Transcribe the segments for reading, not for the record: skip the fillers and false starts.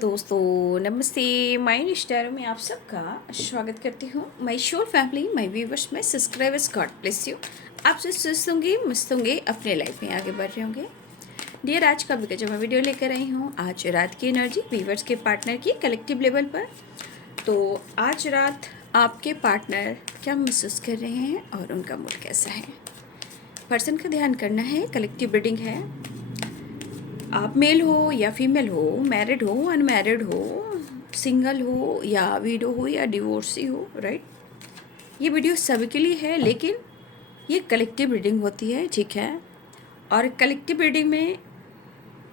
दोस्तों, नमस्ते। My star में आप सबका स्वागत करती हूँ। माय शोर family, my viewers, my subscribers, God bless you. आप सब स्वस्थ होंगे, मस्त होंगे, अपने लाइफ में आगे बढ़ रहे होंगे। डियर, आज का जो मैं वीडियो लेकर आई हूँ, आज रात की एनर्जी व्यूवर्स के पार्टनर की कलेक्टिव लेवल पर। तो आज रात आपके पार्टनर क्या महसूस कर रहे हैं और उनका मूड कैसा है, पर्सन का ध्यान करना है। कलेक्टिव रीडिंग है। आप मेल हो या फीमेल हो, मैरिड हो, अनमैरिड हो, सिंगल हो या विडो हो या डिवोर्सी हो, राइट। ये वीडियो सबके लिए है, लेकिन ये कलेक्टिव रीडिंग होती है, ठीक है। और कलेक्टिव रीडिंग में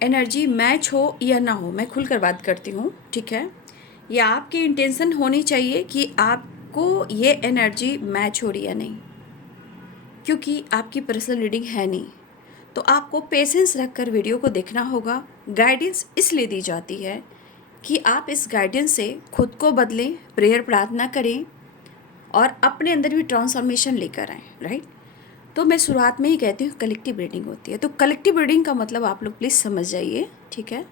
एनर्जी मैच हो या ना हो, मैं खुलकर बात करती हूँ, ठीक है। या आपकी इंटेंशन होनी चाहिए कि आपको ये एनर्जी मैच हो रही है नहीं, क्योंकि आपकी पर्सनल रीडिंग है नहीं। तो आपको पेशेंस रखकर वीडियो को देखना होगा। गाइडेंस इसलिए दी जाती है कि आप इस गाइडेंस से खुद को बदलें, प्रेयर प्रार्थना करें और अपने अंदर भी ट्रांसफॉर्मेशन लेकर आएँ, राइट। तो मैं शुरुआत में ही कहती हूँ कलेक्टिव रीडिंग होती है। तो कलेक्टिव रीडिंग का मतलब आप लोग प्लीज़ समझ जाइए, ठीक है।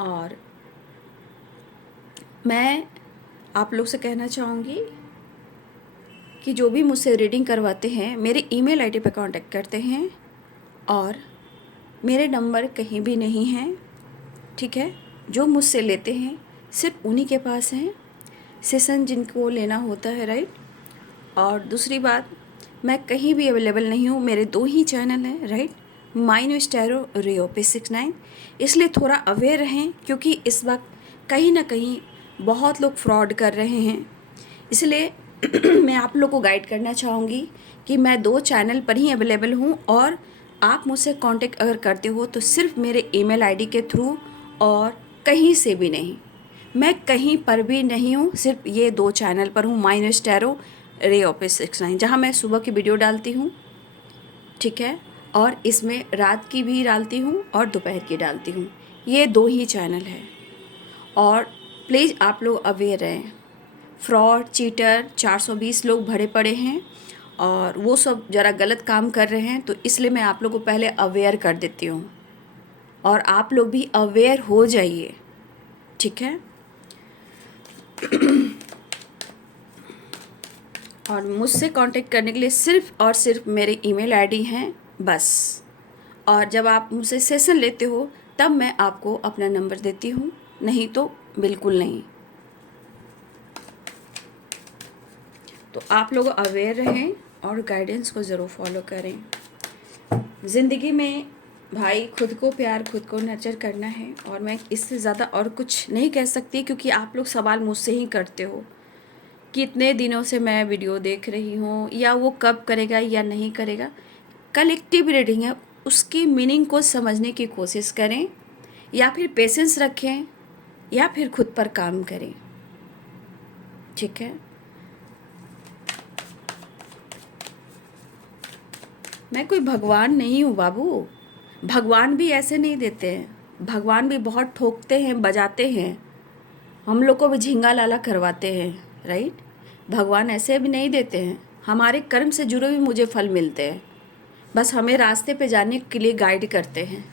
और मैं आप लोग से कहना चाहूँगी कि जो भी मुझसे रीडिंग करवाते हैं, मेरे ईमेल आईडी पर कांटेक्ट करते हैं और मेरे नंबर कहीं भी नहीं हैं, ठीक है। जो मुझसे लेते हैं सिर्फ उन्हीं के पास हैं सेशन जिनको लेना होता है, राइट। और दूसरी बात, मैं कहीं भी अवेलेबल नहीं हूँ। मेरे 2 ही चैनल हैं, right, my new stereo, Rio P69। इसलिए थोड़ा अवेयर रहें, क्योंकि इस वक्त कहीं ना कहीं बहुत लोग फ्रॉड कर रहे हैं। इसलिए मैं आप लोग को गाइड करना चाहूँगी कि मैं 2 चैनल पर ही अवेलेबल हूँ, और आप मुझसे कांटेक्ट अगर करते हो तो सिर्फ मेरे ईमेल आईडी के थ्रू, और कहीं से भी नहीं। मैं कहीं पर भी नहीं हूँ, सिर्फ ये 2 चैनल पर हूँ, my new stereo, Rio P69, जहाँ मैं सुबह की वीडियो डालती हूँ, ठीक है। और इसमें रात की भी डालती हूँ और दोपहर की डालती हूँ। ये 2 ही चैनल है। और प्लीज़ आप लोग अवेयर रहें। फ्रॉड, चीटर 420 लोग भरे पड़े हैं और वो सब ज़रा गलत काम कर रहे हैं। तो इसलिए मैं आप लोग को पहले अवेयर कर देती हूँ, और आप लोग भी अवेयर हो जाइए, ठीक है। और मुझसे कांटेक्ट करने के लिए सिर्फ और सिर्फ मेरे ईमेल आईडी हैं, बस। और जब आप मुझसे सेशन लेते हो तब मैं आपको अपना नंबर देती हूँ, नहीं तो बिल्कुल नहीं। तो आप लोग अवेयर रहें और गाइडेंस को ज़रूर फॉलो करें। ज़िंदगी में भाई खुद को प्यार, खुद को नर्चर करना है, और मैं इससे ज़्यादा और कुछ नहीं कह सकती, क्योंकि आप लोग सवाल मुझसे ही करते हो कि इतने दिनों से मैं वीडियो देख रही हूँ, या वो कब करेगा या नहीं करेगा। कलेक्टिव रीडिंग है, उसकी मीनिंग को समझने की कोशिश करें, या फिर पेशेंस रखें, या फिर खुद पर काम करें, ठीक है। मैं कोई भगवान नहीं हूँ बाबू। भगवान भी ऐसे नहीं देते हैं। भगवान भी बहुत ठोकते हैं, बजाते हैं, हम लोग को भी झिंगा लाला करवाते हैं, राइट। भगवान ऐसे भी नहीं देते हैं। हमारे कर्म से जुड़े भी मुझे फल मिलते हैं, बस हमें रास्ते पे जाने के लिए गाइड करते हैं।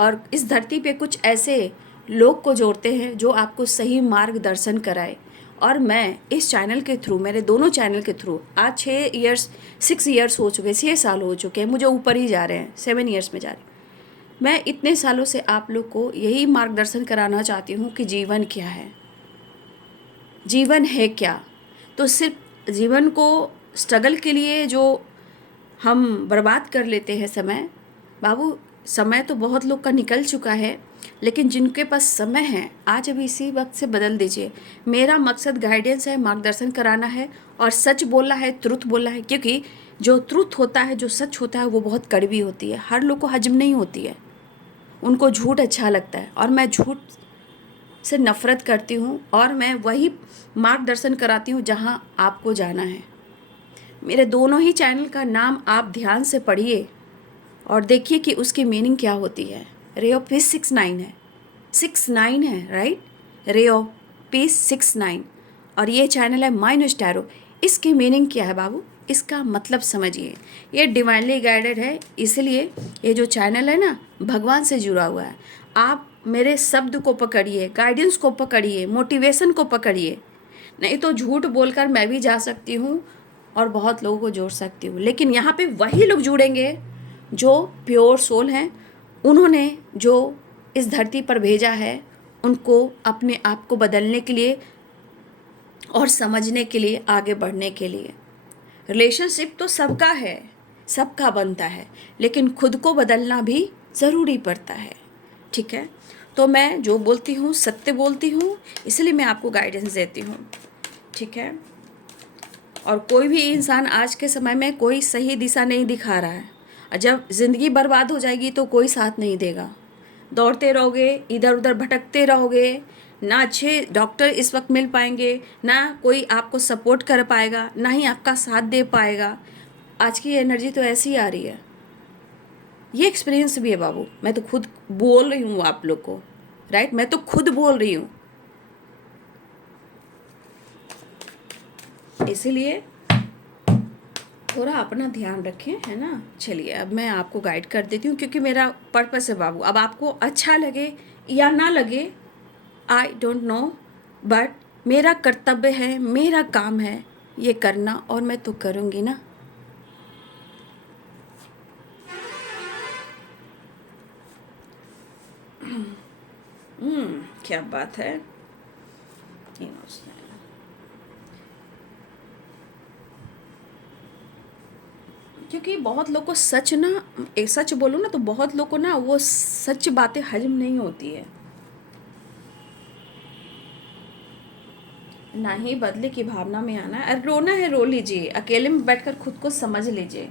और इस धरती पे कुछ ऐसे लोग को जोड़ते हैं जो आपको सही मार्गदर्शन कराए। और मैं इस चैनल के थ्रू, मेरे दोनों चैनल के थ्रू आज 6 ईयर्स हो चुके, 6 साल हो चुके हैं, मुझे ऊपर ही जा रहे हैं, 7 ईयर्स में जा रहे हैं। मैं इतने सालों से आप लोग को यही मार्गदर्शन कराना चाहती हूँ कि जीवन क्या है, जीवन है क्या। तो सिर्फ जीवन को स्ट्रगल के लिए जो हम बर्बाद कर लेते हैं समय, बाबू समय तो बहुत लोग का निकल चुका है, लेकिन जिनके पास समय है आज अभी इसी वक्त से बदल दीजिए। मेरा मकसद गाइडेंस है, मार्गदर्शन कराना है, और सच बोलना है, ट्रुथ बोलना है, क्योंकि जो ट्रुथ होता है, जो सच होता है, वो बहुत कड़वी होती है, हर लोग को हजम नहीं होती है, उनको झूठ अच्छा लगता है, और मैं झूठ से नफ़रत करती हूँ। और मैं वही मार्गदर्शन कराती हूँ जहाँ आपको जाना है। मेरे दोनों ही चैनल का नाम आप ध्यान से पढ़िए और देखिए कि उसकी मीनिंग क्या होती है। रियो P69 है, 69 है, राइट, रियो P69। और ये चैनल है माय न्यू स्टैरो। इसकी मीनिंग क्या है बाबू, इसका मतलब समझिए। ये डिवाइनली गाइडेड है, इसलिए ये जो चैनल है ना, भगवान से जुड़ा हुआ है। आप मेरे शब्द को पकड़िए, गाइडेंस को पकड़िए, मोटिवेशन को पकड़िए। नहीं तो झूठ बोलकर मैं भी जा सकती हूँ और बहुत लोगों को जोड़ सकती हूँ, लेकिन यहाँ पे वही लोग जुड़ेंगे जो प्योर सोल हैं, उन्होंने जो इस धरती पर भेजा है उनको अपने आप को बदलने के लिए और समझने के लिए, आगे बढ़ने के लिए। रिलेशनशिप तो सबका है, सबका बनता है, लेकिन खुद को बदलना भी ज़रूरी पड़ता है। ठीक है, तो मैं जो बोलती हूँ सत्य बोलती हूँ, इसलिए मैं आपको गाइडेंस देती हूँ। ठीक है, और कोई भी इंसान आज के समय में कोई सही दिशा नहीं दिखा रहा है, और जब ज़िंदगी बर्बाद हो जाएगी तो कोई साथ नहीं देगा। दौड़ते रहोगे, इधर उधर भटकते रहोगे, ना अच्छे डॉक्टर इस वक्त मिल पाएंगे, ना कोई आपको सपोर्ट कर पाएगा, ना ही आपका साथ दे पाएगा। आज की एनर्जी तो ऐसी आ रही है, ये एक्सपीरियंस भी है बाबू, मैं तो खुद बोल रही हूँ आप लोग को, राइट, मैं तो खुद बोल रही हूँ। इसीलिए थोड़ा अपना ध्यान रखें, है ना। चलिए अब मैं आपको गाइड कर देती हूँ, क्योंकि मेरा पर्पस है बाबू। अब आपको अच्छा लगे या ना लगे, आई डोंट नो, बट मेरा कर्तव्य है, मेरा काम है ये करना, और मैं तो करूँगी ना। क्या बात है। क्योंकि बहुत लोग को सच ना, एक सच बोलूँ ना तो बहुत लोग को ना वो सच बातें हजम नहीं होती है। ना ही बदले की भावना में आना है, रोना है रो लीजिए, अकेले में बैठकर खुद को समझ लीजिए।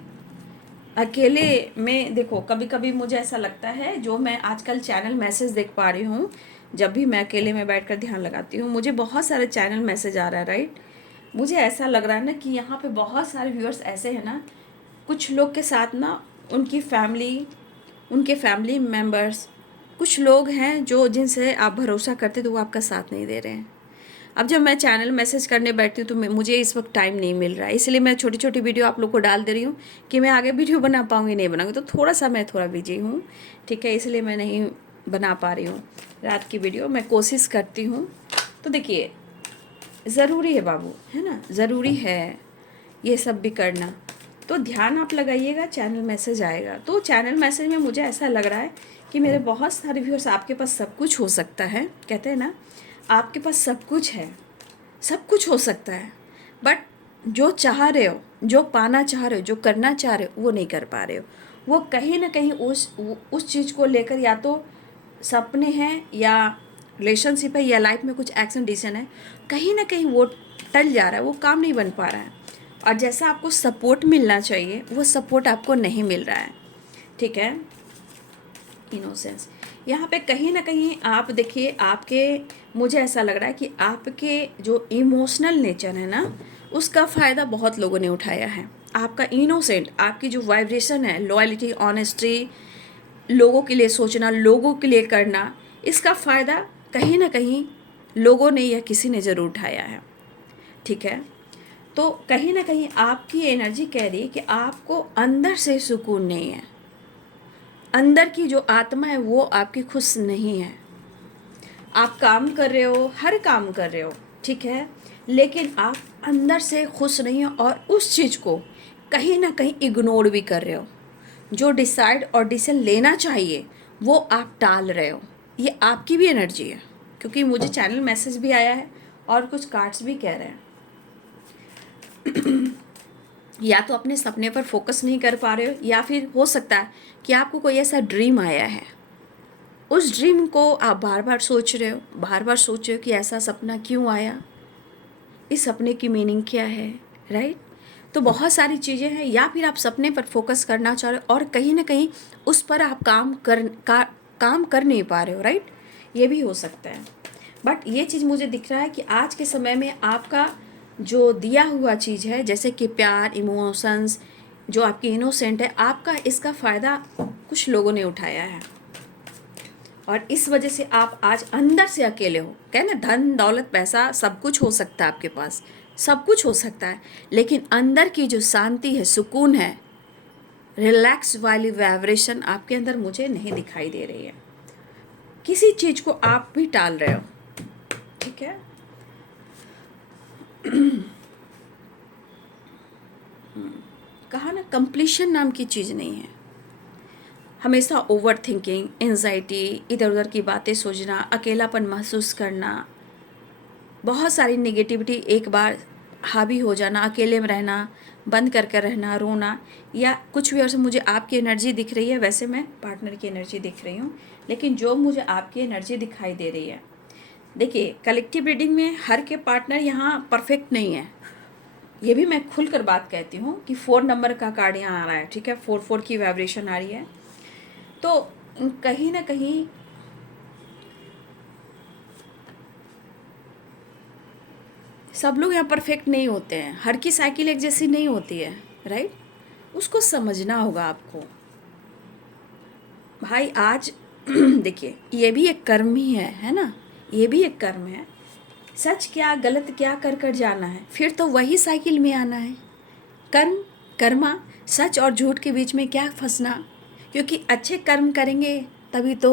अकेले में देखो, कभी कभी मुझे ऐसा लगता है, जो मैं आजकल चैनल मैसेज देख पा रही हूँ, जब भी मैं अकेले में बैठकर ध्यान लगाती हूँ, मुझे बहुत सारे चैनल मैसेज आ रहा है, राइट। मुझे ऐसा लग रहा है ना कि यहाँ पे बहुत सारे व्यूअर्स ऐसे हैं ना, कुछ लोग के साथ ना उनकी फैमिली, उनके फैमिली मेम्बर्स, कुछ लोग हैं जो जिनसे आप भरोसा करते तो वो आपका साथ नहीं दे रहे हैं। अब जब मैं चैनल मैसेज करने बैठती हूँ तो मुझे इस वक्त टाइम नहीं मिल रहा है, इसलिए मैं छोटी छोटी वीडियो आप लोग को डाल दे रही हूँ कि मैं आगे वीडियो बना पाऊँगी नहीं बनाऊँगी, तो थोड़ा सा मैं थोड़ा बिजी हूँ। ठीक है, इसलिए मैं नहीं बना पा रही हूँ रात की वीडियो, मैं कोशिश करती हूँ। तो देखिए, ज़रूरी है बाबू, है ना, ज़रूरी है ये सब भी करना। तो ध्यान आप लगाइएगा, चैनल मैसेज आएगा। तो चैनल मैसेज में मुझे ऐसा लग रहा है कि मेरे बहुत सारे व्यूअर्स, आपके पास सब कुछ हो सकता है, कहते हैं ना, आपके पास सब कुछ है, सब कुछ हो सकता है, बट जो चाह रहे हो, जो पाना चाह रहे हो, जो करना चाह रहे हो, वो नहीं कर पा रहे हो। वो कहीं ना कहीं उस चीज़ को लेकर या तो सपने हैं, या रिलेशनशिप है, या लाइफ में कुछ एक्शन डिसीजन है, कहीं ना कहीं वो टल जा रहा है, वो काम नहीं बन पा रहा है। और जैसा आपको सपोर्ट मिलना चाहिए वो सपोर्ट आपको नहीं मिल रहा है। ठीक है, इनोसेंस यहाँ पे कहीं ना कहीं आप देखिए, आपके, मुझे ऐसा लग रहा है कि आपके जो इमोशनल नेचर है ना, उसका फ़ायदा बहुत लोगों ने उठाया है। आपका इनोसेंट, आपकी जो वाइब्रेशन है, लॉयल्टी, ऑनेस्टी, लोगों के लिए सोचना, लोगों के लिए करना, इसका फ़ायदा कहीं ना कहीं लोगों ने या किसी ने ज़रूर उठाया है। ठीक है, तो कहीं ना कहीं आपकी एनर्जी कह रही है कि आपको अंदर से सुकून नहीं है, अंदर की जो आत्मा है वो आपकी खुश नहीं है। आप काम कर रहे हो, हर काम कर रहे हो, ठीक है, लेकिन आप अंदर से खुश नहीं हो, और उस चीज़ को कहीं ना कहीं इग्नोर भी कर रहे हो। जो डिसाइड और डिसीजन लेना चाहिए वो आप टाल रहे हो। ये आपकी भी एनर्जी है, क्योंकि मुझे चैनल मैसेज भी आया है और कुछ कार्ड्स भी कह रहे हैं। या तो अपने सपने पर फोकस नहीं कर पा रहे हो, या फिर हो सकता है कि आपको कोई ऐसा ड्रीम आया है, उस ड्रीम को आप बार बार सोच रहे हो, बार बार सोच रहे हो कि ऐसा सपना क्यों आया, इस सपने की मीनिंग क्या है, राइट। तो बहुत सारी चीज़ें हैं, या फिर आप सपने पर फोकस करना चाह रहे हो और कहीं ना कहीं उस पर आप काम कर नहीं पा रहे हो, राइट, ये भी हो सकता है। बट ये चीज़ मुझे दिख रहा है कि आज के समय में आपका जो दिया हुआ चीज़ है, जैसे कि प्यार, इमोशंस, जो आपकी इनोसेंट है, आपका इसका फ़ायदा कुछ लोगों ने उठाया है, और इस वजह से आप आज अंदर से अकेले हो। कहना धन दौलत पैसा सब कुछ हो सकता है आपके पास, सब कुछ हो सकता है, लेकिन अंदर की जो शांति है, सुकून है, रिलैक्स वाली वाइब्रेशन आपके अंदर मुझे नहीं दिखाई दे रही है। किसी चीज़ को आप भी टाल रहे हो, ठीक है। कहा ना, कंप्लीशन नाम की चीज़ नहीं है। हमेशा ओवर थिंकिंग, एंजाइटी, इधर उधर की बातें सोचना, अकेलापन महसूस करना, बहुत सारी नेगेटिविटी एक बार हावी हो जाना, अकेले में रहना, बंद करके रहना, रोना, या कुछ भी। और से मुझे आपकी एनर्जी दिख रही है, वैसे मैं पार्टनर की एनर्जी दिख रही हूँ, लेकिन जो मुझे आपकी एनर्जी दिखाई दे रही है, देखिए कलेक्टिव रीडिंग में हर के पार्टनर यहाँ परफेक्ट नहीं है। ये भी मैं खुलकर बात कहती हूँ कि 4 नंबर का कार्ड यहाँ आ रहा है, ठीक है, 4 की वाइब्रेशन आ रही है। तो कहीं ना कहीं सब लोग यहाँ परफेक्ट नहीं होते हैं, हर की साइकिल एक जैसी नहीं होती है, राइट। उसको समझना होगा आपको भाई। आज देखिए, ये भी एक कर्म ही है ना, ये भी एक कर्म है। सच क्या गलत क्या कर कर जाना है, फिर तो वही साइकिल में आना है। कर्म, कर्मा, सच और झूठ के बीच में क्या फंसना, क्योंकि अच्छे कर्म करेंगे तभी तो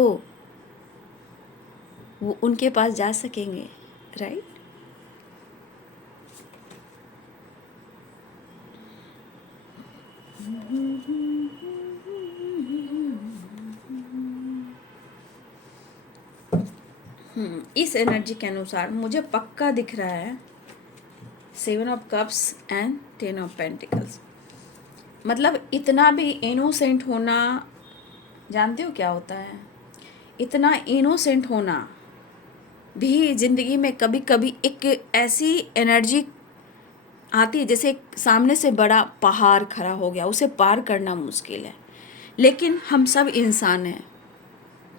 वो उनके पास जा सकेंगे, राइट। इस एनर्जी के अनुसार मुझे पक्का दिख रहा है 7 of cups and 10 of pentacles. मतलब इतना भी इनोसेंट होना, जानते हो क्या होता है? इतना इनोसेंट होना भी ज़िंदगी में कभी कभी एक ऐसी एनर्जी आती है जैसे एक सामने से बड़ा पहाड़ खड़ा हो गया, उसे पार करना मुश्किल है। लेकिन हम सब इंसान हैं,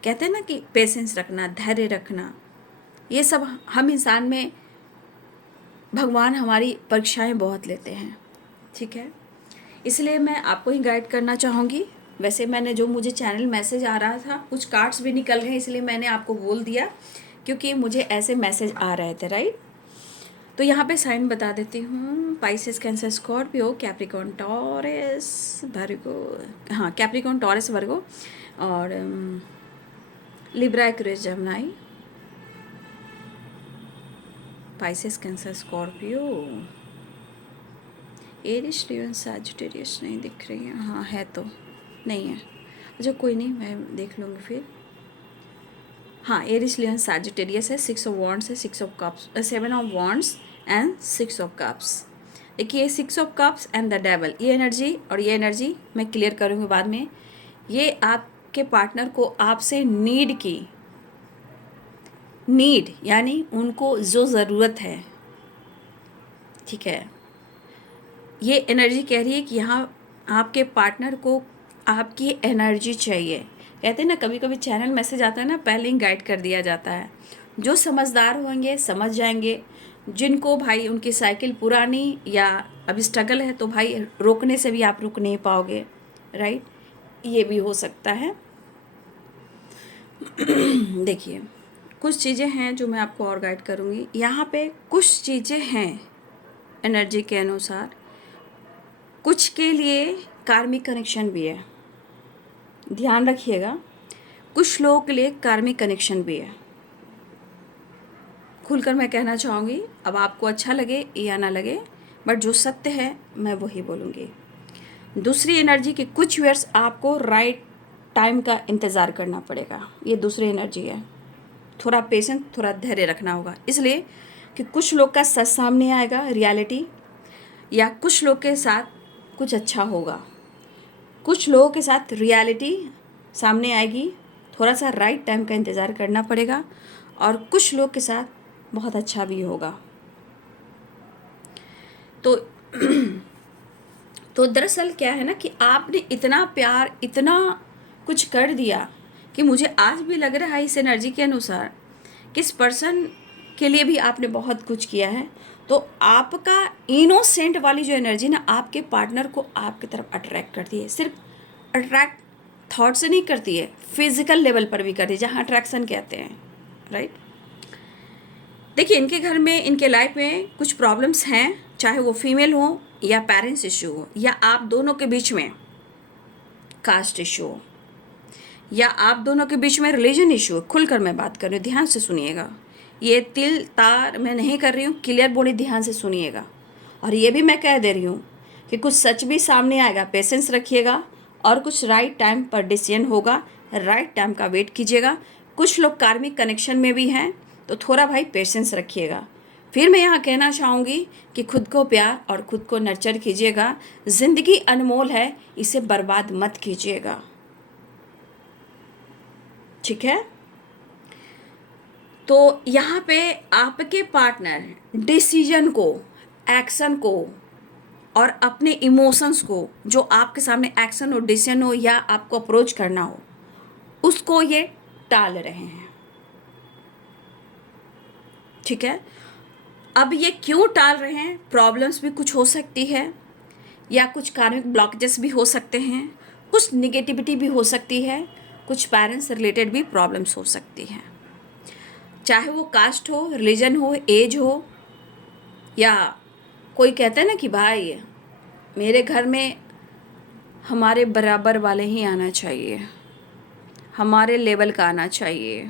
कहते हैं ना कि पेशेंस रखना, धैर्य रखना, ये सब हम इंसान में भगवान हमारी परीक्षाएं बहुत लेते हैं, ठीक है। इसलिए मैं आपको ही गाइड करना चाहूँगी। वैसे मैंने जो मुझे चैनल मैसेज आ रहा था, कुछ कार्ड्स भी निकल गए, इसलिए मैंने आपको बोल दिया क्योंकि मुझे ऐसे मैसेज आ रहे थे, राइट। तो यहाँ पे साइन बता देती हूँ। Pisces, Cancer, Scorpio, Capricorn, Taurus, Virgo, हाँ कैप्रिकॉर्न, टॉरस, वर्गो, और Libra, Aquarius, Gemini, Pisces, Cancer, Scorpio, Aries, Leo, Sagittarius नहीं दिख रही है। हाँ है तो नहीं है, अच्छा कोई नहीं, मैं देख लूँगी फिर। हाँ एरिस, लियो, सैजिटेरियस है। 6 ऑफ वॉन्ड्स है, 6 of cups, 7 of wands and 6 of cups. देखिए 6 of cups and the devil, ये एनर्जी और ये एनर्जी मैं क्लियर करूँगी बाद में। ये आपके पार्टनर को आपसे नीड यानी उनको जो ज़रूरत है, ठीक है। ये एनर्जी कह रही है कि यहाँ आपके पार्टनर को आपकी एनर्जी चाहिए। कहते हैं ना, कभी कभी चैनल मैसेज आता है ना, पहले ही गाइड कर दिया जाता है। जो समझदार होंगे समझ जाएंगे, जिनको भाई उनकी साइकिल पुरानी या अभी स्ट्रगल है तो भाई रोकने से भी आप रुक नहीं पाओगे, राइट। ये भी हो सकता है। देखिए कुछ चीज़ें हैं जो मैं आपको और गाइड करूँगी। यहाँ पे कुछ चीज़ें हैं एनर्जी के अनुसार, कुछ के लिए कार्मिक कनेक्शन भी है, ध्यान रखिएगा। कुछ लोगों के लिए कार्मिक कनेक्शन भी है। खुलकर मैं कहना चाहूँगी, अब आपको अच्छा लगे या ना लगे, बट जो सत्य है मैं वही बोलूँगी। दूसरी एनर्जी के कुछ ईयर्स आपको राइट टाइम का इंतज़ार करना पड़ेगा, ये दूसरी एनर्जी है। थोड़ा पेशेंस, थोड़ा धैर्य रखना होगा, इसलिए कि कुछ लोग का सच सामने आएगा, रियलिटी, या कुछ लोग के साथ कुछ अच्छा होगा, कुछ लोगों के साथ रियलिटी सामने आएगी, थोड़ा सा राइट टाइम का इंतज़ार करना पड़ेगा, और कुछ लोग के साथ बहुत अच्छा भी होगा। तो तो दरअसल क्या है ना कि आपने इतना प्यार, इतना कुछ कर दिया कि मुझे आज भी लग रहा है इस एनर्जी के अनुसार किस पर्सन के लिए भी आपने बहुत कुछ किया है। तो आपका इनोसेंट वाली जो एनर्जी ना आपके पार्टनर को आपकी तरफ अट्रैक्ट करती है। सिर्फ अट्रैक्ट थॉट से नहीं करती है, फिजिकल लेवल पर भी करती है, जहाँ अट्रैक्शन कहते हैं, राइट। देखिए इनके घर में, इनके लाइफ में कुछ प्रॉब्लम्स हैं, चाहे वो फीमेल हो या पेरेंट्स इशू हो, या आप दोनों के बीच में कास्ट इशू हो, या आप दोनों के बीच में रिलीजन इशू है, खुलकर मैं बात कर रही हूँ, ध्यान से सुनिएगा। ये तिल तार मैं नहीं कर रही हूँ, क्लियर बोली, ध्यान से सुनिएगा। और ये भी मैं कह दे रही हूँ कि कुछ सच भी सामने आएगा, पेशेंस रखिएगा, और कुछ राइट टाइम पर डिसीजन होगा, राइट टाइम का वेट कीजिएगा। कुछ लोग कार्मिक कनेक्शन में भी हैं, तो थोड़ा भाई पेशेंस रखिएगा। फिर मैं यहाँ कहना चाहूँगी कि खुद को प्यार और खुद को नर्चर कीजिएगा। ज़िंदगी अनमोल है, इसे बर्बाद मत कीजिएगा, ठीक है। तो यहाँ पे आपके पार्टनर डिसीजन को, एक्शन को और अपने इमोशंस को, जो आपके सामने एक्शन और डिसीजन हो या आपको अप्रोच करना हो, उसको ये टाल रहे हैं, ठीक है। अब ये क्यों टाल रहे हैं? प्रॉब्लम्स भी कुछ हो सकती है, या कुछ कार्मिक ब्लॉकेजेस भी हो सकते हैं, कुछ निगेटिविटी भी हो सकती है, कुछ पेरेंट्स रिलेटेड भी प्रॉब्लम्स हो सकती हैं, चाहे वो कास्ट हो, रिलीजन हो, एज हो, या कोई कहता है ना कि भाई मेरे घर में हमारे बराबर वाले ही आना चाहिए, हमारे लेवल का आना चाहिए,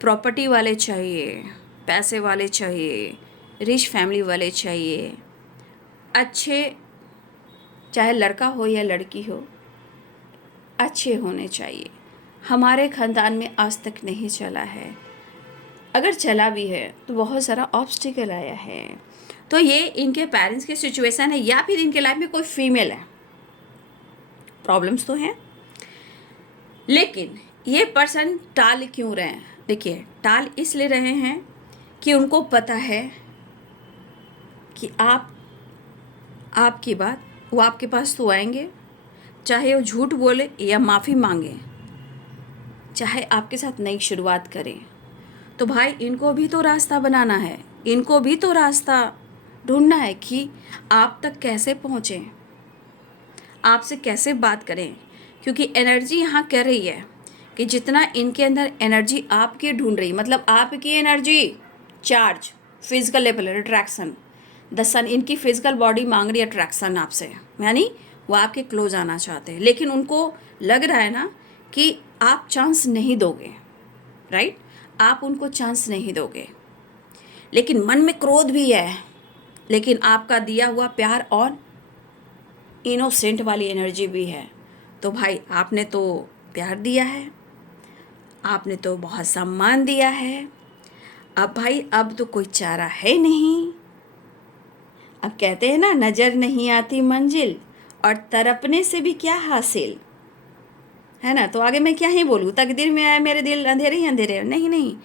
प्रॉपर्टी वाले चाहिए, पैसे वाले चाहिए, रिच फैमिली वाले चाहिए, अच्छे, चाहे लड़का हो या लड़की हो, अच्छे होने चाहिए। हमारे ख़ानदान में आज तक नहीं चला है, अगर चला भी है तो बहुत सारा ऑब्स्टिकल आया है। तो ये इनके पेरेंट्स की सिचुएशन है, या फिर इनके लाइफ में कोई फीमेल है, प्रॉब्लम्स तो हैं। लेकिन ये पर्सन टाल क्यों रहे हैं? देखिए, टाल इसलिए रहे हैं कि उनको पता है कि आपकी बात, वो आपके पास तो आएंगे, चाहे वो झूठ बोले या माफ़ी मांगे, चाहे आपके साथ नई शुरुआत करें। तो भाई इनको भी तो रास्ता बनाना है, इनको भी तो रास्ता ढूंढना है कि आप तक कैसे पहुँचें, आपसे कैसे बात करें। क्योंकि एनर्जी यहाँ कह रही है कि जितना इनके अंदर एनर्जी आपकी ढूंढ रही, मतलब आपकी energy charge, physical level attraction, the sun, इनकी फिजिकल बॉडी मांग रही है अट्रैक्शन आपसे, यानी वो आपके क्लोज आना चाहते हैं। लेकिन उनको लग रहा है ना कि आप चांस नहीं दोगे, राइट, आप उनको चांस नहीं दोगे। लेकिन मन में क्रोध भी है, लेकिन आपका दिया हुआ प्यार और इनोसेंट वाली एनर्जी भी है। तो भाई आपने तो प्यार दिया है, आपने तो बहुत सम्मान दिया है, अब भाई अब तो कोई चारा है नहीं। अब कहते हैं ना, नज़र नहीं आती मंजिल और तड़पने से भी क्या हासिल, है ना। तो आगे मैं क्या ही बोलूँ, तकदीर में आए मेरे दिल अंधेरे ही अंधेरे, नहीं नहीं,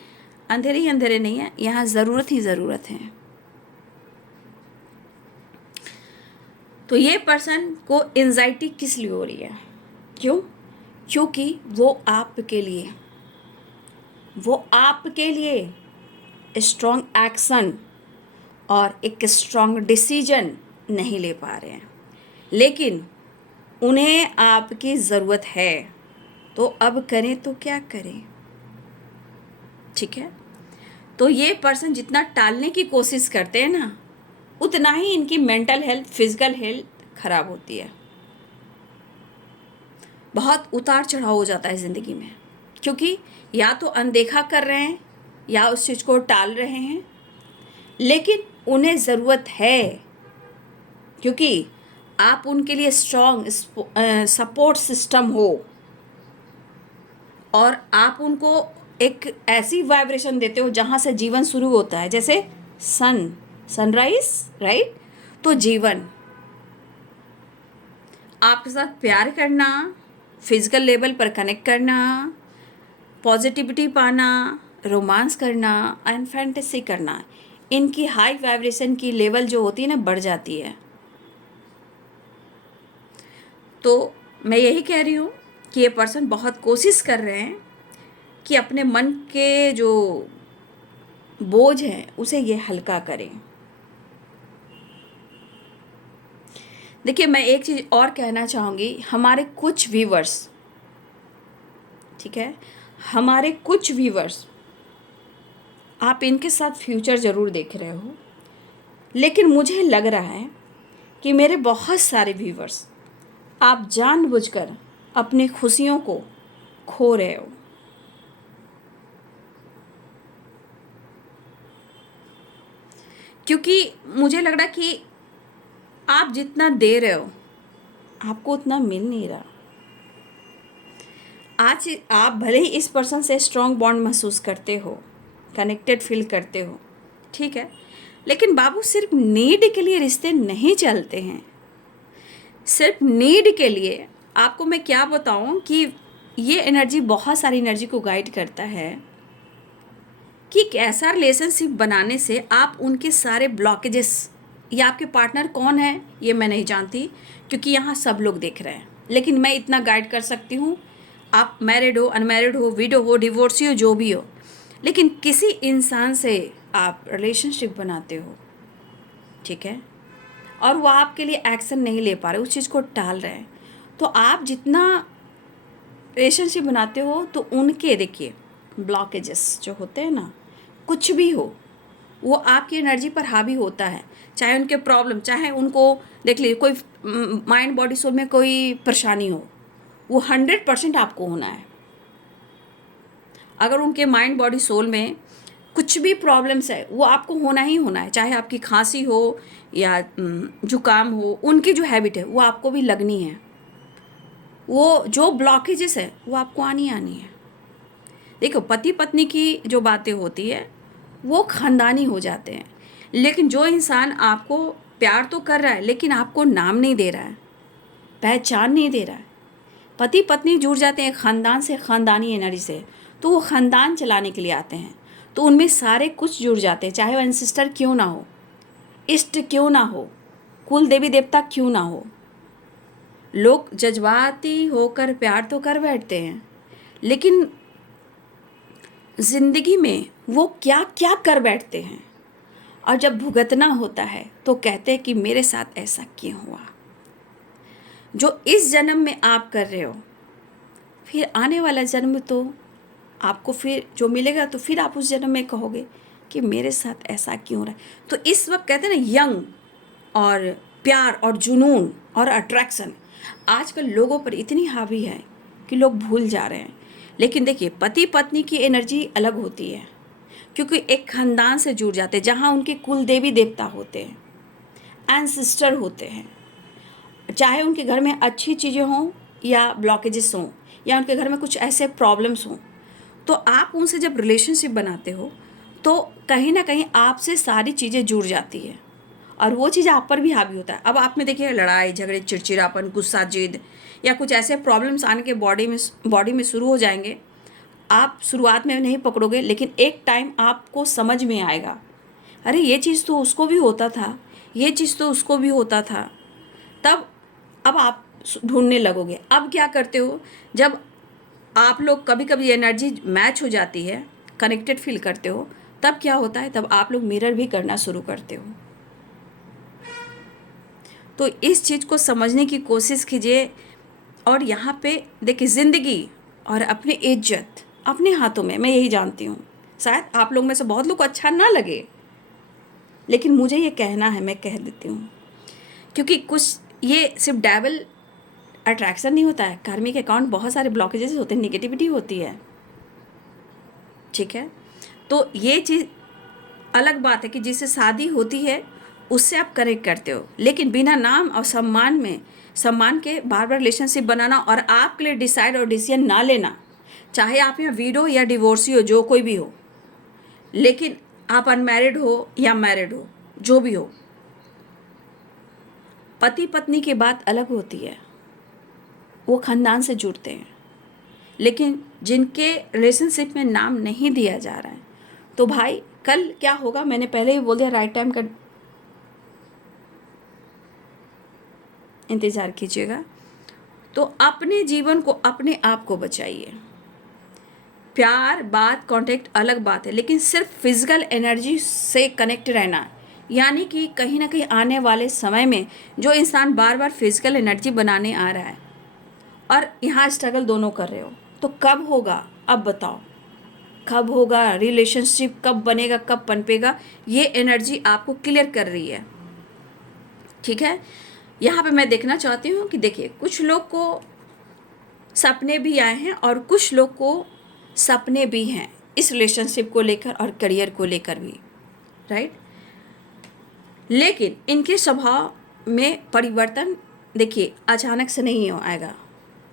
अंधेरे ही अंधेरे नहीं है, यहाँ ज़रूरत ही ज़रूरत है। तो ये पर्सन को एंजाइटी किस लिए हो रही है? क्यों? क्योंकि वो आपके लिए स्ट्रॉन्ग एक्शन और एक स्ट्रॉन्ग डिसीजन नहीं ले पा रहे हैं, लेकिन उन्हें आपकी ज़रूरत है। तो अब करें तो क्या करें, ठीक है। तो ये पर्सन जितना टालने की कोशिश करते हैं ना, उतना ही इनकी मेंटल हेल्थ, फिजिकल हेल्थ खराब होती है। बहुत उतार चढ़ाव हो जाता है ज़िंदगी में, क्योंकि या तो अनदेखा कर रहे हैं या उस चीज़ को टाल रहे हैं, लेकिन उन्हें ज़रूरत है, क्योंकि आप उनके लिए स्ट्रॉन्ग सपोर्ट सिस्टम हो, और आप उनको एक ऐसी वाइब्रेशन देते हो जहाँ से जीवन शुरू होता है, जैसे सनराइज, राइट। तो जीवन, आपके साथ प्यार करना, फिजिकल लेवल पर कनेक्ट करना, पॉजिटिविटी पाना, रोमांस करना एंड फैंटेसी करना, इनकी हाई वाइब्रेशन की लेवल जो होती है ना, बढ़ जाती है। तो मैं यही कह रही हूँ कि ये पर्सन बहुत कोशिश कर रहे हैं कि अपने मन के जो बोझ हैं उसे ये हल्का करें। देखिए, मैं एक चीज़ और कहना चाहूँगी, हमारे कुछ व्यूवर्स, ठीक है, हमारे कुछ व्यूवर्स, आप इनके साथ फ्यूचर ज़रूर देख रहे हो, लेकिन मुझे लग रहा है कि मेरे बहुत सारे व्यूवर्स, आप जानबूझकर अपनी खुशियों को खो रहे हो। क्योंकि मुझे लग रहा कि आप जितना दे रहे हो आपको उतना मिल नहीं रहा। आज आप भले ही इस पर्सन से स्ट्रॉन्ग बॉन्ड महसूस करते हो, कनेक्टेड फील करते हो, ठीक है, लेकिन बाबू सिर्फ नीड के लिए रिश्ते नहीं चलते हैं। सिर्फ नीड के लिए आपको मैं क्या बताऊं कि ये एनर्जी बहुत सारी एनर्जी को गाइड करता है कि एक ऐसा रिलेशनशिप बनाने से आप उनके सारे ब्लॉकेजेस, या आपके पार्टनर कौन है ये मैं नहीं जानती क्योंकि यहाँ सब लोग देख रहे हैं, लेकिन मैं इतना गाइड कर सकती हूँ, आप मैरिड हो, अनमैरिड हो, विडो हो, डिवोर्सी हो, जो भी हो, लेकिन किसी इंसान से आप रिलेशनशिप बनाते हो, ठीक है, और वो आपके लिए एक्शन नहीं ले पा रहे, उस चीज़ को टाल रहे हैं, तो आप जितना रिलेशनशिप बनाते हो तो उनके देखिए ब्लॉकेजेस जो होते हैं ना, कुछ भी हो वो आपकी एनर्जी पर हावी होता है। चाहे उनके प्रॉब्लम, चाहे उनको देख लीजिए कोई माइंड बॉडी सोल में कोई परेशानी हो, वो 100% आपको होना है। अगर उनके माइंड बॉडी सोल में कुछ भी प्रॉब्लम्स है वो आपको होना ही होना है। चाहे आपकी खांसी हो या जुकाम हो, उनकी जो हैबिट है वो आपको भी लगनी है। वो जो ब्लॉकेजेस है वो आपको आनी है। देखो पति पत्नी की जो बातें होती है वो ख़ानदानी हो जाते हैं, लेकिन जो इंसान आपको प्यार तो कर रहा है लेकिन आपको नाम नहीं दे रहा है, पहचान नहीं दे रहा है, पति पत्नी जुड़ जाते हैं ख़ानदान से, ख़ानदानी एनर्जी से, तो वो ख़ानदान चलाने के लिए आते हैं, तो उनमें सारे कुछ जुड़ जाते हैं, चाहे वो एंसेस्टर क्यों ना हो, इष्ट क्यों ना हो, कुल देवी देवता क्यों ना हो। लोग जज्बाती होकर प्यार तो कर बैठते हैं, लेकिन ज़िंदगी में वो क्या क्या कर बैठते हैं, और जब भुगतना होता है तो कहते हैं कि मेरे साथ ऐसा क्यों हुआ। जो इस जन्म में आप कर रहे हो, फिर आने वाला जन्म तो आपको फिर जो मिलेगा, तो फिर आप उस जन्म में कहोगे कि मेरे साथ ऐसा क्यों हो रहा है। तो इस वक्त कहते हैं ना, यंग और प्यार और जुनून और अट्रैक्शन आजकल लोगों पर इतनी हावी है कि लोग भूल जा रहे हैं। लेकिन देखिए पति पत्नी की एनर्जी अलग होती है, क्योंकि एक ख़ानदान से जुड़ जाते हैं जहाँ उनके कुल देवी देवता होते हैं, एंसेस्टर होते हैं। चाहे उनके घर में अच्छी चीज़ें हों या ब्लॉकेजेस हों, या उनके घर में कुछ ऐसे प्रॉब्लम्स हों, तो आप उनसे जब रिलेशनशिप बनाते हो तो कहीं ना कहीं आपसे सारी चीज़ें जुड़ जाती है और वो चीज़ आप पर भी हावी होता है। अब आप में देखिए लड़ाई झगड़े, चिड़चिड़ापन, गुस्सा, जिद या कुछ ऐसे प्रॉब्लम्स आने के बॉडी में शुरू हो जाएंगे। आप शुरुआत में नहीं पकड़ोगे, लेकिन एक टाइम आपको समझ में आएगा, अरे ये चीज़ तो उसको भी होता था, ये चीज़ तो उसको भी होता था। तब अब आप ढूंढने लगोगे। अब क्या करते हो, जब आप लोग कभी कभी एनर्जी मैच हो जाती है, कनेक्टेड फील करते हो, तब क्या होता है, तब आप लोग मिरर भी करना शुरू करते हो। तो इस चीज़ को समझने की कोशिश कीजिए। और यहाँ पे देखिए ज़िंदगी और अपनी इज्जत अपने हाथों में, मैं यही जानती हूँ। शायद आप लोग में से बहुत लोग को अच्छा ना लगे, लेकिन मुझे ये कहना है, मैं कह देती हूँ, क्योंकि कुछ ये सिर्फ डेविल अट्रैक्शन नहीं होता है, कार्मिक अकाउंट बहुत सारे ब्लॉकेजेस होते हैं, निगेटिविटी होती है, ठीक है। तो ये चीज़ अलग बात है कि जिससे शादी होती है उससे आप कनेक्ट करते हो, लेकिन बिना नाम और सम्मान के बार बार रिलेशनशिप बनाना और आपके लिए डिसाइड और डिसीजन ना लेना, चाहे आप यहाँ विडो या डिवोर्सी हो, जो कोई भी हो, लेकिन आप अनमैरिड हो या मैरिड हो, जो भी हो, पति पत्नी की बात अलग होती है, वो ख़ानदान से जुड़ते हैं। लेकिन जिनके रिलेशनशिप में नाम नहीं दिया जा रहा है, तो भाई कल क्या होगा, मैंने पहले ही बोल दिया, राइट टाइम का इंतज़ार कीजिएगा। तो अपने जीवन को, अपने आप को बचाइए। प्यार, बात, कांटेक्ट अलग बात है, लेकिन सिर्फ फिजिकल एनर्जी से कनेक्ट रहना, यानी कि कहीं ना कहीं आने वाले समय में जो इंसान बार बार फिजिकल एनर्जी बनाने आ रहा है और यहाँ स्ट्रगल दोनों कर रहे हो, तो कब होगा, अब बताओ कब होगा, रिलेशनशिप कब बनेगा, कब पनपेगा, ये एनर्जी आपको क्लियर कर रही है, ठीक है। यहाँ पे मैं देखना चाहती हूँ कि देखिए कुछ लोग को सपने भी आए हैं और कुछ लोग को सपने भी हैं इस रिलेशनशिप को लेकर और करियर को लेकर भी, राइट। लेकिन इनके स्वभाव में परिवर्तन देखिए अचानक से नहीं आएगा।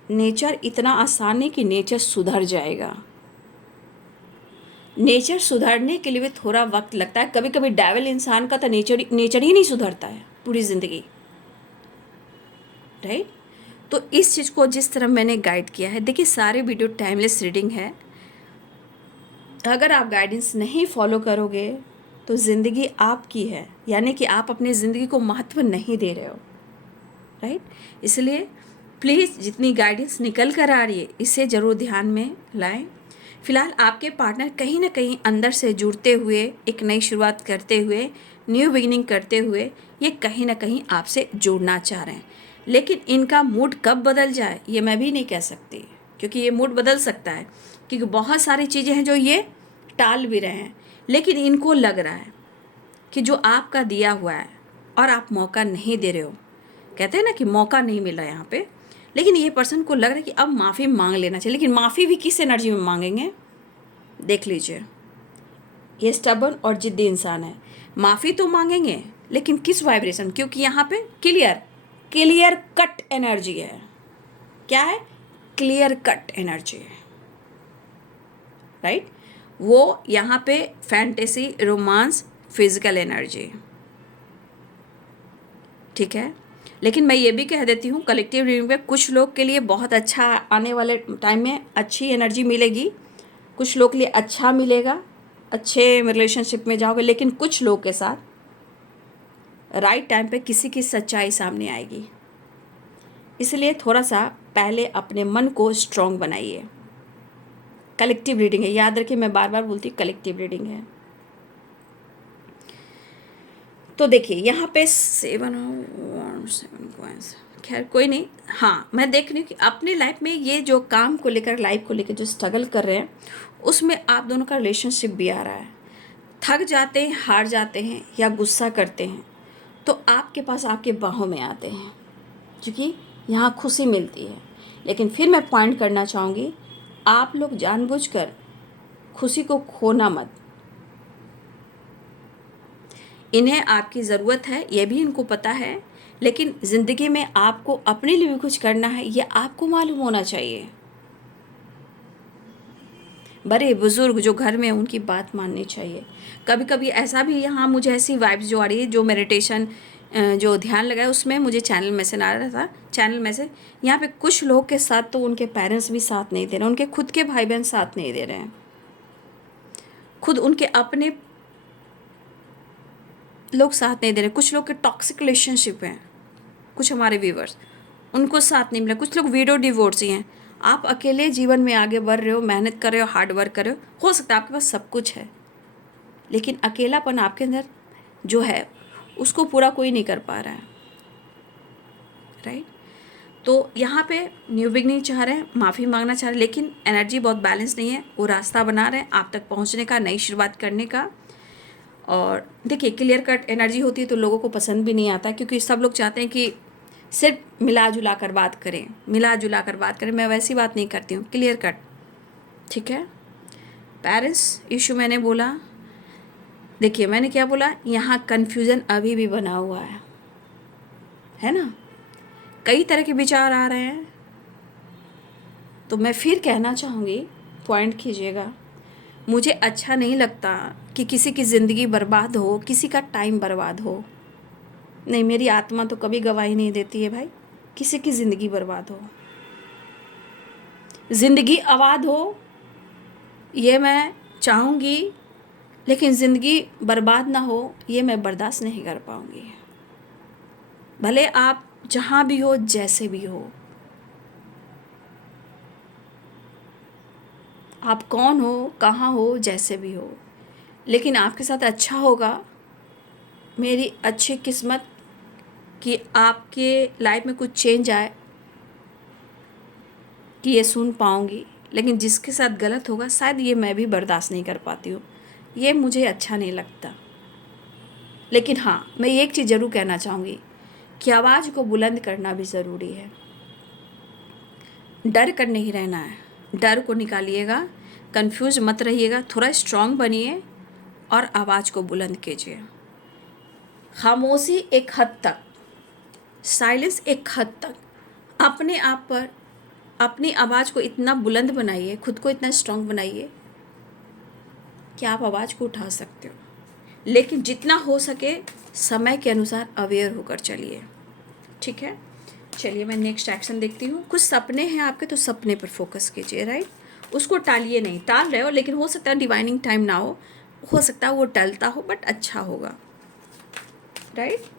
नेचर इतना आसान नहीं कि नेचर सुधर जाएगा। नेचर सुधरने के लिए भी थोड़ा वक्त लगता है। कभी कभी डेविल इंसान का तो नेचर ही नहीं सुधरता है पूरी ज़िंदगी, राइट। तो इस चीज़ को जिस तरह मैंने गाइड किया है, देखिए सारे वीडियो टाइमलेस रीडिंग है। अगर आप गाइडेंस नहीं फॉलो करोगे तो ज़िंदगी आपकी है, यानी कि आप अपनी ज़िंदगी को महत्व नहीं दे रहे हो, राइट। इसलिए प्लीज़ जितनी गाइडेंस निकल कर आ रही है इसे ज़रूर ध्यान में लाएं। फ़िलहाल आपके पार्टनर कहीं ना कहीं अंदर से जुड़ते हुए, एक नई शुरुआत करते हुए, न्यू बिगिनिंग करते हुए ये कहीं ना कहीं आपसे जुड़ना चाह रहे हैं। लेकिन इनका मूड कब बदल जाए ये मैं भी नहीं कह सकती, क्योंकि ये मूड बदल सकता है, क्योंकि बहुत सारी चीज़ें हैं जो ये टाल भी रहे हैं। लेकिन इनको लग रहा है कि जो आपका दिया हुआ है और आप मौका नहीं दे रहे हो, कहते हैं ना कि मौका नहीं मिला यहाँ पे, लेकिन ये पर्सन को लग रहा है कि अब माफ़ी मांग लेना चाहिए। लेकिन माफ़ी भी किस एनर्जी में मांगेंगे देख लीजिए। ये स्टबर्न और जिद्दी इंसान है। माफ़ी तो मांगेंगे लेकिन किस वाइब्रेशन, क्योंकि यहाँ पे क्लियर कट एनर्जी है। क्या है? क्लियर कट एनर्जी है, राइट। वो यहाँ पे फैंटेसी, रोमांस, फिजिकल एनर्जी, ठीक है। लेकिन मैं ये भी कह देती हूँ कलेक्टिव रीडिंग में कुछ लोग के लिए बहुत अच्छा आने वाले टाइम में अच्छी एनर्जी मिलेगी, कुछ लोग के लिए अच्छा मिलेगा, अच्छे रिलेशनशिप में जाओगे। लेकिन कुछ लोग के साथ राइट टाइम पे किसी की सच्चाई सामने आएगी। इसलिए थोड़ा सा पहले अपने मन को स्ट्रॉन्ग बनाइए। कलेक्टिव रीडिंग है, याद रखिए, मैं बार बार बोलती कलेक्टिव रीडिंग है। तो देखिए यहाँ पे 7 कॉइंस, खैर कोई नहीं। हाँ, मैं देख रही हूँ कि अपने लाइफ में ये जो काम को लेकर, लाइफ को लेकर जो स्ट्रगल कर रहे हैं उसमें आप दोनों का रिलेशनशिप भी आ रहा है। थक जाते हैं, हार जाते हैं या गुस्सा करते हैं तो आपके पास, आपके बाहों में आते हैं, क्योंकि यहाँ खुशी मिलती है। लेकिन फिर मैं पॉइंट करना चाहूँगी, आप लोग जानबूझकर खुशी को खोना मत। इन्हें आपकी ज़रूरत है, ये भी इनको पता है, लेकिन ज़िंदगी में आपको अपने लिए भी कुछ करना है, ये आपको मालूम होना चाहिए। बड़े बुज़ुर्ग जो घर में हैं उनकी बात माननी चाहिए। कभी कभी ऐसा भी, यहाँ मुझे ऐसी वाइब्स जो आ रही है, जो मेडिटेशन जो ध्यान लगाए उसमें मुझे चैनल मैसेज आ रहा था, चैनल मैसेज। यहाँ पे कुछ लोग के साथ तो उनके पेरेंट्स भी साथ नहीं दे रहे, उनके खुद के भाई बहन साथ नहीं दे रहे हैं, खुद उनके अपने लोग साथ नहीं दे रहे। कुछ लोग के टॉक्सिक रिलेशनशिप हैं, कुछ हमारे व्यूवर्स, उनको साथ नहीं मिला। कुछ लोग वीडियो डिवोर्सी हैं। आप अकेले जीवन में आगे बढ़ रहे हो, मेहनत कर रहे हो, हार्ड वर्क कर रहे हो सकता है आपके पास सब कुछ है, लेकिन अकेलापन आपके अंदर जो है उसको पूरा कोई नहीं कर पा रहा है, राइट। तो यहाँ पे न्यू बिगनिंग चाह रहे हैं, माफ़ी मांगना चाह रहे हैं, लेकिन एनर्जी बहुत बैलेंस नहीं है। वो रास्ता बना रहे हैं आप तक पहुँचने का, नई शुरुआत करने का। और देखिए क्लियर कट एनर्जी होती है तो लोगों को पसंद भी नहीं आता, क्योंकि सब लोग चाहते हैं कि सिर्फ मिला जुला कर बात करें, मिला जुला कर बात करें। मैं वैसी बात नहीं करती हूँ, क्लियर कट, ठीक है। पेरेंट्स इशू मैंने बोला, देखिए मैंने क्या बोला, यहाँ कन्फ्यूज़न अभी भी बना हुआ है ना। कई तरह के विचार आ रहे हैं। तो मैं फिर कहना चाहूँगी, पॉइंट कीजिएगा, मुझे अच्छा नहीं लगता कि किसी की ज़िंदगी बर्बाद हो, किसी का टाइम बर्बाद हो। नहीं, मेरी आत्मा तो कभी गवाही नहीं देती है भाई किसी की ज़िंदगी बर्बाद हो। ज़िंदगी आबाद हो ये मैं चाहूँगी, लेकिन ज़िंदगी बर्बाद ना हो ये मैं बर्दाश्त नहीं कर पाऊँगी। भले आप जहाँ भी हो, जैसे भी हो, आप कौन हो, कहाँ हो, जैसे भी हो, लेकिन आपके साथ अच्छा होगा। मेरी अच्छी किस्मत कि आपके लाइफ में कुछ चेंज आए कि ये सुन पाऊँगी। लेकिन जिसके साथ गलत होगा शायद ये मैं भी बर्दाश्त नहीं कर पाती हूँ, ये मुझे अच्छा नहीं लगता। लेकिन हाँ, मैं एक चीज़ ज़रूर कहना चाहूँगी कि आवाज़ को बुलंद करना भी ज़रूरी है। डर कर नहीं रहना है, डर को निकालिएगा, कंफ्यूज मत रहिएगा, थोड़ा स्ट्रांग बनिए और आवाज़ को बुलंद कीजिए। खामोशी एक हद तक, साइलेंस एक हद तक, अपने आप पर अपनी आवाज़ को इतना बुलंद बनाइए, खुद को इतना स्ट्रांग बनाइए कि आप आवाज़ को उठा सकते हो। लेकिन जितना हो सके समय के अनुसार अवेयर होकर चलिए, ठीक है। चलिए मैं नेक्स्ट एक्शन देखती हूँ। कुछ सपने हैं आपके, तो सपने पर फोकस कीजिए, राइट। उसको टालिए नहीं, टाल रहे हो लेकिन हो सकता है डिवाइनिंग टाइम ना हो सकता है वो टलता हो, बट अच्छा होगा, राइट।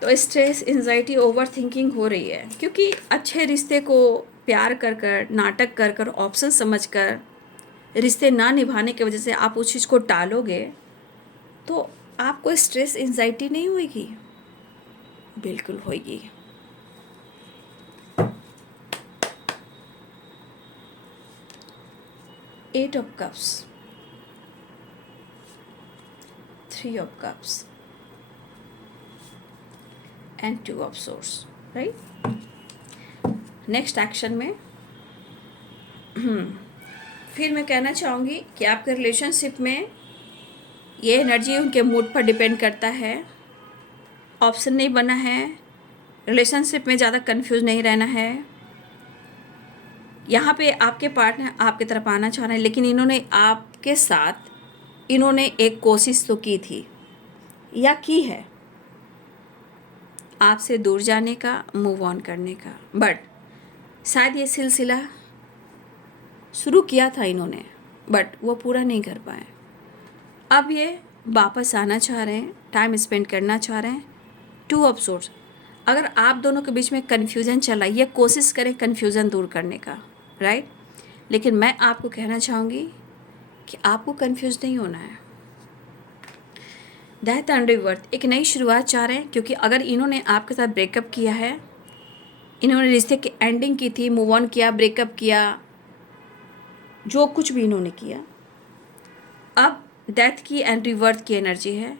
तो स्ट्रेस, एंजाइटी, ओवर थिंकिंग हो रही है क्योंकि अच्छे रिश्ते को प्यार कर कर, नाटक कर कर, ऑप्शन समझ कर, रिश्ते ना निभाने की वजह से आप उस चीज़ को टालोगे तो आपको स्ट्रेस, एंजाइटी नहीं होगी? बिल्कुल होगी। Eight of cups, three of cups and two of swords, right. Next action में फिर मैं कहना चाहूँगी कि आपके रिलेशनशिप में ये एनर्जी उनके मूड पर डिपेंड करता है। ऑप्शन नहीं बना है, रिलेशनशिप में ज़्यादा कंफ्यूज नहीं रहना है। यहाँ पे आपके पार्टनर आपकी तरफ आना चाह रहे हैं, लेकिन इन्होंने आपके साथ एक कोशिश तो की थी या की है आपसे दूर जाने का, मूव ऑन करने का, बट शायद ये सिलसिला शुरू किया था इन्होंने, बट वो पूरा नहीं कर पाए। अब ये वापस आना चाह रहे हैं, टाइम स्पेंड करना चाह रहे हैं। टू ऑफ सोर्स, अगर आप दोनों के बीच में कन्फ्यूज़न चला, ये कोशिश करें कन्फ्यूज़न दूर करने का, राइट। लेकिन मैं आपको कहना चाहूँगी कि आपको कन्फ्यूज़ नहीं होना है। डेथ एंड रिवर्थ, एक नई शुरुआत चाह रहे हैं क्योंकि अगर इन्होंने आपके साथ ब्रेकअप किया है, इन्होंने रिश्ते की एंडिंग की थी, मूव ऑन किया, ब्रेकअप किया, जो कुछ भी इन्होंने किया, अब डेथ की एंड रिवर्थ की एनर्जी है।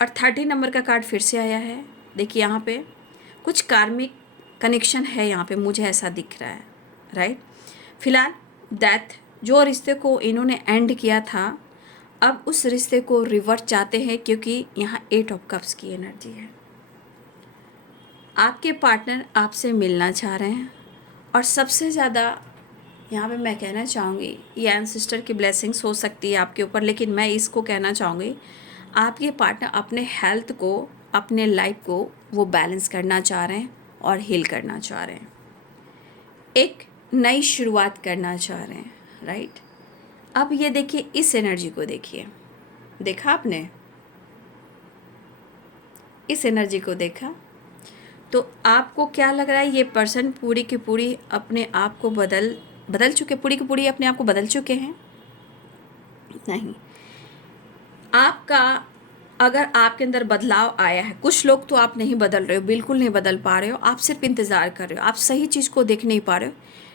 और 30 नंबर का कार्ड फिर से आया है। देखिए यहाँ पे कुछ कार्मिक कनेक्शन है, यहाँ पे मुझे ऐसा दिख रहा है, राइट। फिलहाल डेथ, जो रिश्ते को इन्होंने एंड किया था, अब उस रिश्ते को रिवर्ट चाहते हैं क्योंकि यहाँ 8 ऑफ कप्स की एनर्जी है। आपके पार्टनर आपसे मिलना चाह रहे हैं और सबसे ज़्यादा यहाँ पे मैं कहना चाहूँगी, ये एंसेस्टर की ब्लेसिंग्स हो सकती है आपके ऊपर, लेकिन मैं इसको कहना चाहूँगी आपके पार्टनर अपने हेल्थ को, अपने लाइफ को वो बैलेंस करना चाह रहे हैं और हील करना चाह रहे हैं, एक नई शुरुआत करना चाह रहे हैं, राइट। अब ये देखिए, इस एनर्जी को देखिए, देखा आपने इस एनर्जी को देखा, तो आपको क्या लग रहा है? ये पर्सन पूरी की पूरी अपने आप को बदल चुके, पूरी की पूरी अपने आप को बदल चुके हैं? नहीं। आपका, अगर आपके अंदर बदलाव आया है, कुछ लोग तो आप नहीं बदल रहे हो, बिल्कुल नहीं बदल पा रहे हो, आप सिर्फ इंतज़ार कर रहे हो, आप सही चीज़ को देख नहीं पा रहे हो।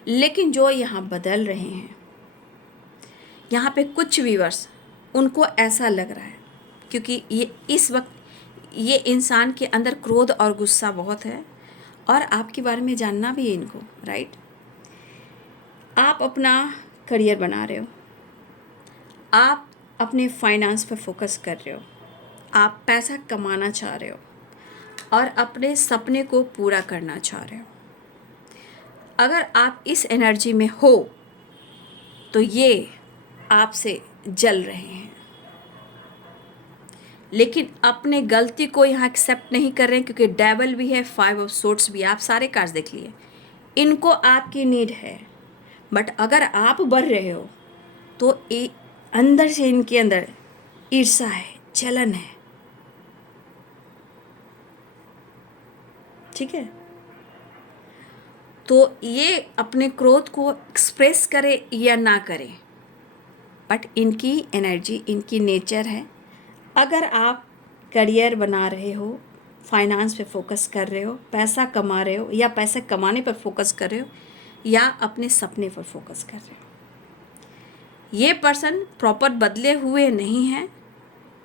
लेकिन जो यहाँ बदल रहे हैं, यहाँ पे कुछ व्यूअर्स, उनको ऐसा लग रहा है क्योंकि ये इस वक्त ये इंसान के अंदर क्रोध और गुस्सा बहुत है और आपके बारे में जानना भी है इनको, राइट। आप अपना करियर बना रहे हो, आप अपने फाइनेंस पर फोकस कर रहे हो, आप पैसा कमाना चाह रहे हो और अपने सपने को पूरा करना चाह रहे हो। अगर आप इस एनर्जी में हो तो ये आपसे जल रहे हैं, लेकिन अपने गलती को यहाँ एक्सेप्ट नहीं कर रहे हैं क्योंकि डेविल भी है, 5 ऑफ सोर्ड्स भी, आप सारे कार्ड्स देख लिए, इनको आपकी नीड है। बट अगर आप बढ़ रहे हो तो अंदर से इनके अंदर ईर्ष्या है, जलन है, ठीक है। तो ये अपने क्रोध को एक्सप्रेस करे या ना करे, बट इनकी एनर्जी, इनकी नेचर है। अगर आप करियर बना रहे हो, फाइनेंस पे फोकस कर रहे हो, पैसा कमा रहे हो या पैसा कमाने पर फोकस कर रहे हो या अपने सपने पर फोकस कर रहे हो, ये पर्सन प्रॉपर बदले हुए नहीं हैं,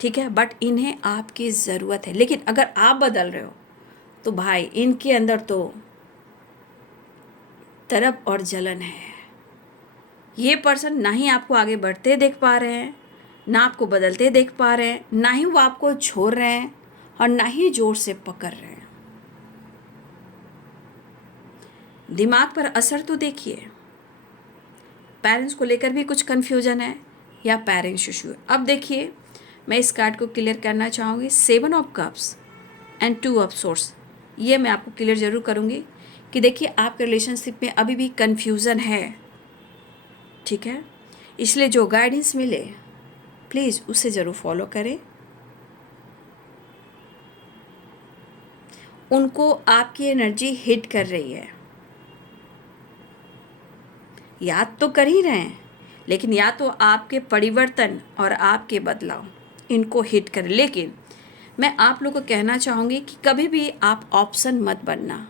ठीक है, बट इन्हें आपकी ज़रूरत है। लेकिन अगर आप बदल रहे हो तो भाई इनके अंदर तो तड़प और जलन है। ये पर्सन ना ही आपको आगे बढ़ते देख पा रहे हैं, ना आपको बदलते देख पा रहे हैं, ना ही वो आपको छोड़ रहे हैं और ना ही जोर से पकड़ रहे हैं। दिमाग पर असर तो देखिए, पेरेंट्स को लेकर भी कुछ कन्फ्यूजन है या पेरेंट्स इशू। अब देखिए, मैं इस कार्ड को क्लियर करना चाहूँगी। 7 of cups and 2 of source, ये मैं आपको क्लियर ज़रूर करूँगी कि देखिए आपके रिलेशनशिप में अभी भी कन्फ्यूज़न है, ठीक है। इसलिए जो गाइडेंस मिले प्लीज़ उसे ज़रूर फॉलो करें। उनको आपकी एनर्जी हिट कर रही है, याद तो कर ही रहे हैं, लेकिन या तो आपके परिवर्तन और आपके बदलाव इनको हिट करें। लेकिन मैं आप लोग को कहना चाहूँगी कि कभी भी आप ऑप्शन मत बनना,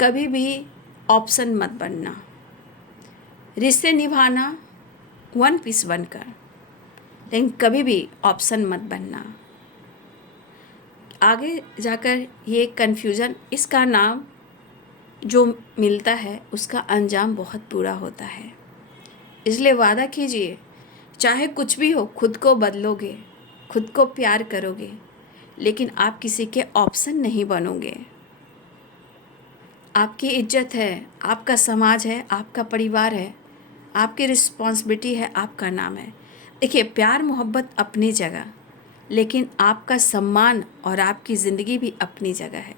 कभी भी ऑप्शन मत बनना। रिश्ते निभाना वन पीस बनकर, लेकिन कभी भी ऑप्शन मत बनना। आगे जाकर ये कन्फ्यूज़न, इसका नाम जो मिलता है उसका अंजाम बहुत बुरा होता है। इसलिए वादा कीजिए, चाहे कुछ भी हो, खुद को बदलोगे, खुद को प्यार करोगे, लेकिन आप किसी के ऑप्शन नहीं बनोगे। आपकी इज्जत है, आपका समाज है, आपका परिवार है, आपकी रिस्पॉन्सिबिलिटी है, आपका नाम है। देखिए, प्यार मोहब्बत अपनी जगह, लेकिन आपका सम्मान और आपकी ज़िंदगी भी अपनी जगह है,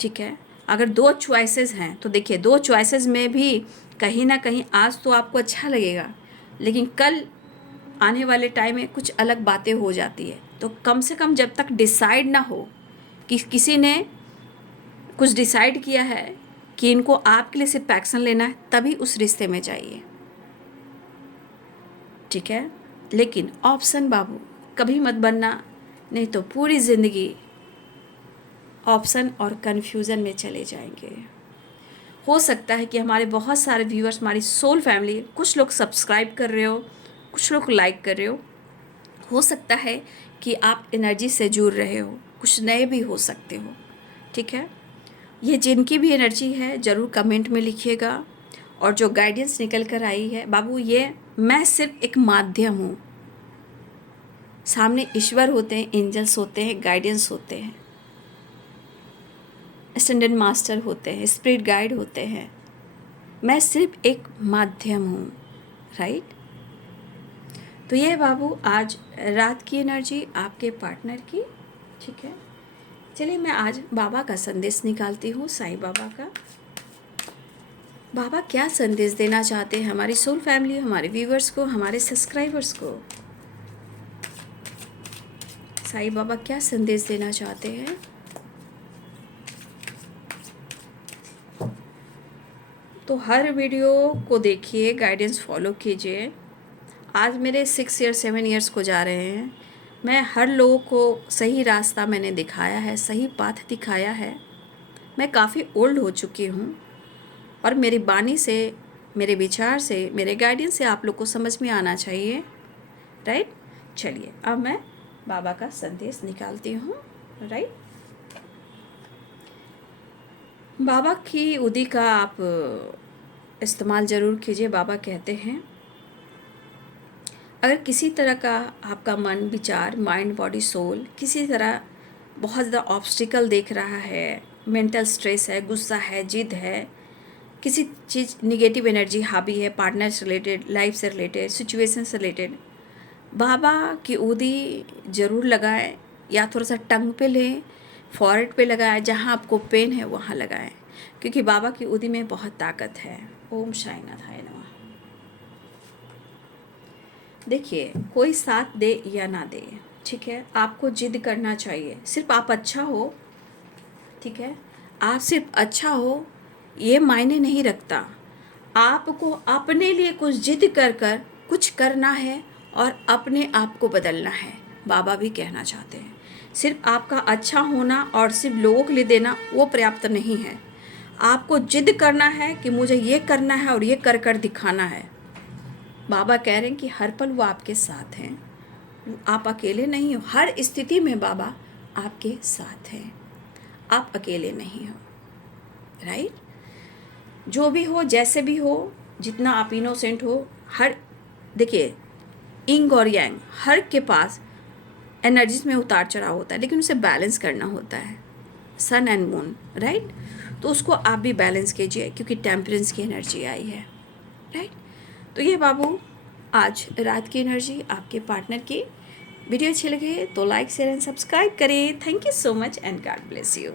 ठीक है। अगर 2 चॉइसेस हैं तो देखिए 2 चॉइसेस में भी कहीं ना कहीं आज तो आपको अच्छा लगेगा, लेकिन कल आने वाले टाइम में कुछ अलग बातें हो जाती है। तो कम से कम जब तक डिसाइड ना हो कि किसी ने कुछ डिसाइड किया है कि इनको आपके लिए सिर्फ एक्शन लेना है, तभी उस रिश्ते में जाइए, ठीक है। लेकिन ऑप्शन बाबू कभी मत बनना, नहीं तो पूरी ज़िंदगी ऑप्शन और कन्फ्यूज़न में चले जाएंगे। हो सकता है कि हमारे बहुत सारे व्यूअर्स, हमारी सोल फैमिली, कुछ लोग सब्सक्राइब कर रहे हो, कुछ लोग लाइक कर रहे हो सकता है कि आप एनर्जी से जुड़ रहे हो, कुछ नए भी हो सकते हो, ठीक है। ये जिनकी भी एनर्जी है ज़रूर कमेंट में लिखिएगा। और जो गाइडेंस निकल कर आई है बाबू, ये मैं सिर्फ एक माध्यम हूँ। सामने ईश्वर होते हैं, एंजल्स होते हैं, गाइडेंस होते हैं, असेंडेंट मास्टर होते हैं, स्पिरिट गाइड होते हैं। मैं सिर्फ एक माध्यम हूँ, राइट। तो ये बाबू आज रात की एनर्जी आपके पार्टनर की, ठीक है। चलिए मैं आज बाबा का संदेश निकालती हूँ, साईं बाबा का। बाबा क्या संदेश देना चाहते हैं हमारी सोल फैमिली, हमारे व्यूवर्स को, हमारे सब्सक्राइबर्स को। साईं बाबा क्या संदेश देना चाहते हैं। तो हर वीडियो को देखिए, गाइडेंस फॉलो कीजिए। आज मेरे 6 या 7 ईयर्स को जा रहे हैं। मैं हर लोगों को सही रास्ता मैंने दिखाया है, सही पाथ दिखाया है। मैं काफ़ी ओल्ड हो चुकी हूँ और मेरी बानी से, मेरे विचार से, मेरे गाइडेंस से आप लोग को समझ में आना चाहिए, राइट। चलिए अब मैं बाबा का संदेश निकालती हूँ, राइट। बाबा की उदी का आप इस्तेमाल ज़रूर कीजिए। बाबा कहते हैं, अगर किसी तरह का आपका मन, विचार, माइंड, बॉडी, सोल किसी तरह बहुत ज़्यादा ऑब्स्टिकल देख रहा है, मेंटल स्ट्रेस है, गुस्सा है, जिद है, किसी चीज़ निगेटिव एनर्जी हावी है, पार्टनर से रिलेटेड, लाइफ से रिलेटेड, सिचुएशन से रिलेटेड, बाबा की ऊदी ज़रूर लगाएं। या थोड़ा सा टंग पे लें, फॉरहेड पे लगाएं, जहाँ आपको पेन है वहाँ लगाएं, क्योंकि बाबा की ऊदी में बहुत ताकत है। ओम साईनाथाय नमः। देखिए, कोई साथ दे या ना दे, ठीक है, आपको जिद करना चाहिए। सिर्फ आप अच्छा हो, ठीक है, आप सिर्फ अच्छा हो ये मायने नहीं रखता। आपको अपने लिए कुछ जिद कर कर कुछ करना है और अपने आप को बदलना है। बाबा भी कहना चाहते हैं, सिर्फ आपका अच्छा होना और सिर्फ लोगों के लिए देना वो पर्याप्त नहीं है। आपको जिद करना है कि मुझे ये करना है और ये कर कर दिखाना है। बाबा कह रहे हैं कि हर पल वो आपके साथ हैं, आप अकेले नहीं हो। हर स्थिति में बाबा आपके साथ हैं, आप अकेले नहीं हो। राइट? जो भी हो, जैसे भी हो, जितना आप इनोसेंट हो, हर देखिए इंग और यांग हर के पास एनर्जीज में उतार चढ़ाव होता है, लेकिन उसे बैलेंस करना होता है, सन एंड मून, राइट? तो उसको आप भी बैलेंस कीजिए, क्योंकि टेम्परेंस की एनर्जी आई है, राइट? तो ये बाबू आज रात की एनर्जी आपके पार्टनर की। वीडियो अच्छी लगे तो लाइक शेयर एंड सब्सक्राइब करें। Thank you so much and God bless you.